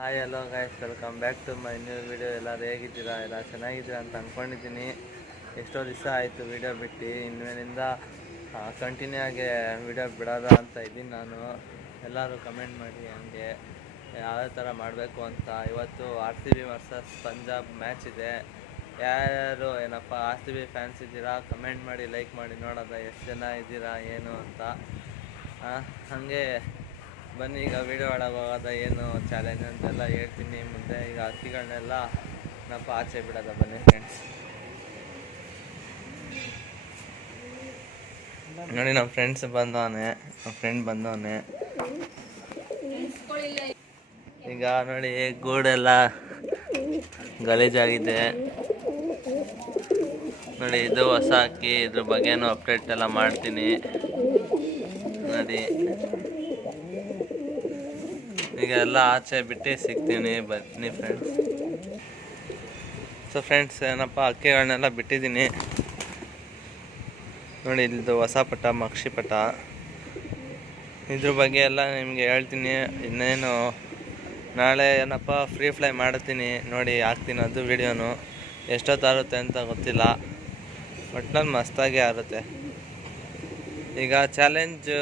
Hi hello guys, welcome back to my new video. ಎಲ್ಲರೂ ಹೇಗಿದ್ದೀರಾ? ಎಲ್ಲ ಚೆನ್ನಾಗಿದ್ದೀರಾ ಅಂತ ಅಂದ್ಕೊಂಡಿದ್ದೀನಿ. ಎಷ್ಟೋ ದಿವಸ ಆಯಿತು ವಿಡಿಯೋ ಬಿಟ್ಟು. ಇನ್ಮೇಲಿಂದ ಕಂಟಿನ್ಯೂ ಆಗಿ ವಿಡಿಯೋ ಬಿಡೋದ ಅಂತ ಇದ್ದೀನಿ ನಾನು. ಎಲ್ಲರೂ ಕಮೆಂಟ್ ಮಾಡಿ ಹಂಗೆ ಯಾವ ಥರ ಮಾಡಬೇಕು ಅಂತ. ಇವತ್ತು RCB ವರ್ಸಸ್ ಪಂಜಾಬ್ ಮ್ಯಾಚ್ ಇದೆ. ಯಾರು ಏನಪ್ಪ RCB ಫ್ಯಾನ್ಸ್ ಇದ್ದೀರಾ ಕಮೆಂಟ್ ಮಾಡಿ, ಲೈಕ್ ಮಾಡಿ ನೋಡೋದ ಎಷ್ಟು ಜನ ಇದ್ದೀರಾ ಏನು ಅಂತ. ಹಾಗೆ ಬನ್ನಿ, ಈಗ ವಿಡಿಯೋ ಒಳಗೆ ಹೋಗೋದ ಏನು ಚಾಲೆಂಜ್ ಅಂತೆಲ್ಲ ಹೇಳ್ತೀನಿ ಮುಂದೆ. ಈಗ ಹಕ್ಕಿಗಳನ್ನೆಲ್ಲ ಆಚೆ ಬಿಡೋದ ಬನ್ನಿ ಫ್ರೆಂಡ್ಸ್. ನೋಡಿ, ನಮ್ಮ ಫ್ರೆಂಡ್ ಬಂದವನೆ. ಈಗ ನೋಡಿ, ಗೂಡೆಲ್ಲ ಗಲೀಜಾಗಿದೆ. ನೋಡಿ, ಇದು ಹೊಸ ಹಕ್ಕಿ, ಇದ್ರ ಬಗ್ಗೆನೂ ಅಪ್ಡೇಟ್ ಎಲ್ಲ ಮಾಡ್ತೀನಿ ನೋಡಿ. ಈಗ ಎಲ್ಲ ಆಚೆ ಬಿಟ್ಟು ಸಿಗ್ತೀನಿ, ಬನ್ನಿ ಫ್ರೆಂಡ್ಸ್. ಸೊ ಫ್ರೆಂಡ್ಸ್, ಏನಪ್ಪ ಹಕ್ಕಿಗಳನ್ನೆಲ್ಲ ಬಿಟ್ಟಿದ್ದೀನಿ ನೋಡಿ. ಇಲ್ಲಿದು ಹೊಸ ಪಟ, ಮಕ್ಷಿ ಪಟ, ಇದ್ರ ಬಗ್ಗೆ ಎಲ್ಲ ನಿಮಗೆ ಹೇಳ್ತೀನಿ. ಇನ್ನೇನು ನಾಳೆ ಏನಪ್ಪ ಫ್ರೀ ಫ್ಲೈ ಮಾಡ್ತೀನಿ ನೋಡಿ, ಹಾಕ್ತೀನಿ ಅದು ವಿಡಿಯೋನು. ಎಷ್ಟೊತ್ತಾಗುತ್ತೆ ಅಂತ ಗೊತ್ತಿಲ್ಲ, ಒಟ್ನಲ್ಲಿ ಮಸ್ತಾಗಿ ಆರುತ್ತೆ. ಈಗ ಚಾಲೆಂಜು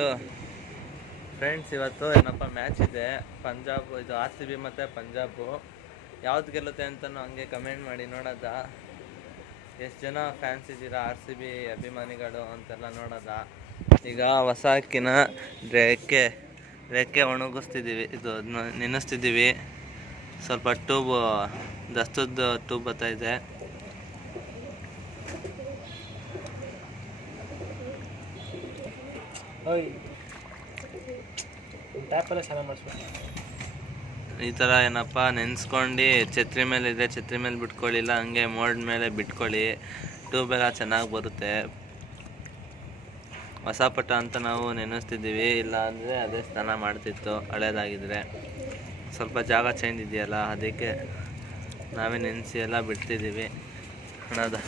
ಫ್ರೆಂಡ್ಸ್, ಇವತ್ತು ಏನಪ್ಪ ಮ್ಯಾಚ್ ಇದೆ. ಪಂಜಾಬ್, ಇದು RCB ಮತ್ತು ಪಂಜಾಬು. ಯಾವ್ದು ಗೆಲ್ಲುತ್ತೆ ಅಂತಲೂ ಹಂಗೆ ಕಮೆಂಟ್ ಮಾಡಿ ನೋಡೋದ. ಎಷ್ಟು ಜನ ಫ್ಯಾನ್ಸ್ ಇದ್ದೀರಾ RCB ಅಭಿಮಾನಿಗಳು ಅಂತೆಲ್ಲ ನೋಡೋದ. ಈಗ ಹೊಸ ಹಕ್ಕಿನ ರೆಕ್ಕೆ ಒಣಗಿಸ್ತಿದ್ದೀವಿ, ಇದು ನೆನೆಸ್ತಿದ್ದೀವಿ. ಸ್ವಲ್ಪ ದಸ್ತದ ಟ್ಯೂಬ್ ಬರ್ತಾಯಿದೆ. ಈ ಥರ ಏನಪ್ಪ ನೆನೆಸ್ಕೊಂಡು ಛತ್ರಿ ಮೇಲೆ ಇದೆ, ಛತ್ರಿ ಮೇಲೆ ಬಿಟ್ಕೊಳ್ಳಿಲ್ಲ, ಹಂಗೆ ಮೋಡ್ ಮೇಲೆ ಬಿಟ್ಕೊಳ್ಳಿ. ಟ್ಯೂಬೆಲ್ಲ ಚೆನ್ನಾಗಿ ಬರುತ್ತೆ. ಹೊಸ ಪಟ ಅಂತ ನಾವು ನೆನೆಸ್ತಿದ್ದೀವಿ, ಇಲ್ಲ ಅಂದರೆ ಅದೇ ಸ್ನಾನ ಮಾಡ್ತಿತ್ತು ಹಳೇದಾಗಿದ್ದರೆ. ಸ್ವಲ್ಪ ಜಾಗ ಚೇಂಜ್ ಇದೆಯಲ್ಲ, ಅದಕ್ಕೆ ನಾವೇ ನೆನೆಸಿ ಎಲ್ಲ ಬಿಡ್ತಿದ್ದೀವಿ ಅನ್ನೋದ.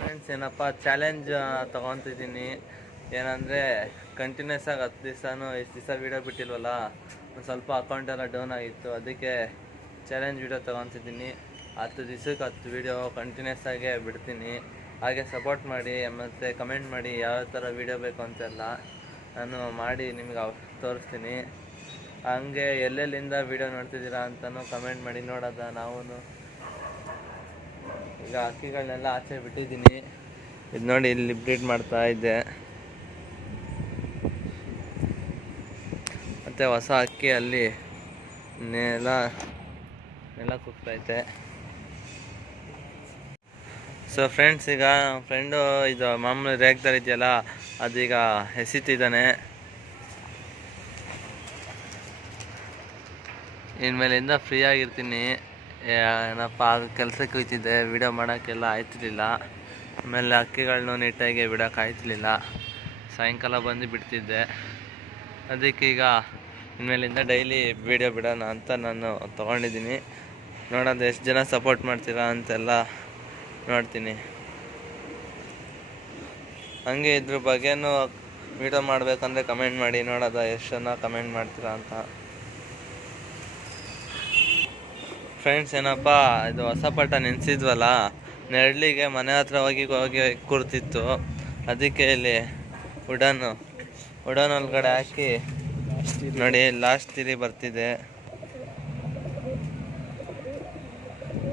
ಫ್ರೆಂಡ್ಸ್, ಏನಪ್ಪ ಚಾಲೆಂಜ್ ತೊಗೊತಿದ್ದೀನಿ. ಏನಂದರೆ ಕಂಟಿನ್ಯೂಸ್ ಆಗಿ 10 ದಿವಸನೂ ಎಷ್ಟು ದಿವಸ ವೀಡಿಯೋ ಬಿಟ್ಟಿಲ್ವಲ್ಲ, ಒಂದು ಸ್ವಲ್ಪ ಅಕೌಂಟೆಲ್ಲ ಡೌನ್ ಆಗಿತ್ತು. ಅದಕ್ಕೆ ಚಾಲೆಂಜ್ ವೀಡಿಯೋ ತೊಗೊತಿದ್ದೀನಿ. 10 ದಿವಸಕ್ಕೆ 10 ವೀಡಿಯೋ ಕಂಟಿನ್ಯೂಸ್ ಆಗೇ ಬಿಡ್ತೀನಿ. ಹಾಗೆ ಸಪೋರ್ಟ್ ಮಾಡಿ, ಮತ್ತು ಕಮೆಂಟ್ ಮಾಡಿ ಯಾವ ಥರ ವೀಡಿಯೋ ಬೇಕು ಅಂತೆಲ್ಲ ನಾನು ಮಾಡಿ ನಿಮ್ಗೆ ತೋರಿಸ್ತೀನಿ. ಹಂಗೆ ಎಲ್ಲೆಲ್ಲಿಂದ ವೀಡಿಯೋ ನೋಡ್ತಿದ್ದೀರಾ ಅಂತಲೂ ಕಮೆಂಟ್ ಮಾಡಿ ನೋಡೋದ. ನಾವು ಈಗ ಹಕ್ಕಿಗಳನ್ನೆಲ್ಲ ಆಚೆ ಬಿಟ್ಟಿದ್ದೀನಿ. ಇದು ನೋಡಿ, ಇಲ್ಲಿ ಬ್ರೀಡ್ ಮಾಡ್ತಾ ಇದ್ದೆ. ಮತ್ತು ಹೊಸ ಹಕ್ಕಿ ಅಲ್ಲಿ ನೆಲ ಕುಗ್ತೈತೆ. ಸೊ ಫ್ರೆಂಡ್ಸ್, ಈಗ ಫ್ರೆಂಡು ಇದು ಮಾಮೂಲಿ ರೇಗ್ದಾರ ಇದೆಯಲ್ಲ, ಅದೀಗ ಎಸಿತಿದ್ದಾನೆ. ಇನ್ಮೇಲಿಂದ ಫ್ರೀ ಆಗಿರ್ತೀನಿ. ಏನಪ್ಪ ಕೆಲಸಕ್ಕೆ ಹೋಗ್ತಿದ್ದೆ, ವೀಡಿಯೋ ಮಾಡೋಕ್ಕೆಲ್ಲ ಆಯ್ತಿರ್ಲಿಲ್ಲ. ಆಮೇಲೆ ಹಕ್ಕಿಗಳನ್ನೂ ನೀಟಾಗಿ ಬಿಡೋಕೆ ಆಯ್ತಿರ್ಲಿಲ್ಲ. ಸಾಯಂಕಾಲ ಬಂದು ಬಿಡ್ತಿದ್ದೆ. ಅದಕ್ಕೆ ಈಗ ಇನ್ಮೇಲಿಂದ ಡೈಲಿ ವೀಡಿಯೋ ಬಿಡೋಣ ಅಂತ ನಾನು ತೊಗೊಂಡಿದ್ದೀನಿ. ನೋಡೋದು ಎಷ್ಟು ಜನ ಸಪೋರ್ಟ್ ಮಾಡ್ತೀರಾ ಅಂತೆಲ್ಲ ನೋಡ್ತೀನಿ. ಹಂಗೆ ಇದ್ರ ಬಗ್ಗೆನೂ ವೀಡಿಯೋ ಮಾಡಬೇಕಂದ್ರೆ ಕಮೆಂಟ್ ಮಾಡಿ ನೋಡೋದ ಎಷ್ಟು ಜನ ಕಮೆಂಟ್ ಮಾಡ್ತೀರಾ ಅಂತ. ಫ್ರೆಂಡ್ಸ್, ಏನಪ್ಪ ಇದು ಹೊಸ ಪಟ ನೆನೆಸಿದ್ವಲ್ಲ, ನೆರಳಿಗೆ ಮನೆ ಹತ್ರ ಹೋಗಿ ಕೂರ್ತಿತ್ತು. ಅದಕ್ಕೆ ಇಲ್ಲಿ ಉಡನ್ ಒಳಗಡೆ ಹಾಕಿ ನೋಡಿ, ಲಾಸ್ಟ್ ತಿರಿ ಬರ್ತಿದೆ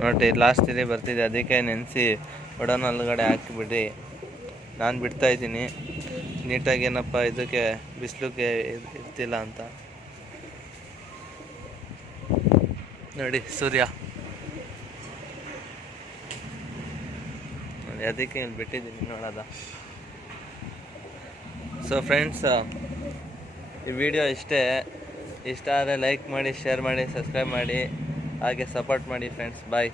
ನೋಡಿ, ಲಾಸ್ಟ್ ತಿರಿ ಬರ್ತಿದೆ. ಅದಕ್ಕೆ ನೆನೆಸಿ ಉಡನ್ ಒಳಗಡೆ ಹಾಕಿಬಿಡಿ. ನಾನು ಬಿಡ್ತಾಯಿದ್ದೀನಿ ನೀಟಾಗಿ. ಏನಪ್ಪ ಇದಕ್ಕೆ ಬಿಸಿಲಿಗೆ ಇರ್ತಿಲ್ಲ ಅಂತ ನೋಡಿ, ಸೂರ್ಯ ನೋಡಿ, ಅದಕ್ಕೆ ಇಲ್ಲಿ ಬಿಟ್ಟಿದ್ದೀನಿ ನೋಡೋದ. ಸೊ ಫ್ರೆಂಡ್ಸ್, ಈ ವಿಡಿಯೋ ಇಷ್ಟ ಆದರೆ ಲೈಕ್ ಮಾಡಿ, ಶೇರ್ ಮಾಡಿ, ಸಬ್ಸ್ಕ್ರೈಬ್ ಮಾಡಿ, ಹಾಗೆ ಸಪೋರ್ಟ್ ಮಾಡಿ ಫ್ರೆಂಡ್ಸ್. ಬಾಯ್.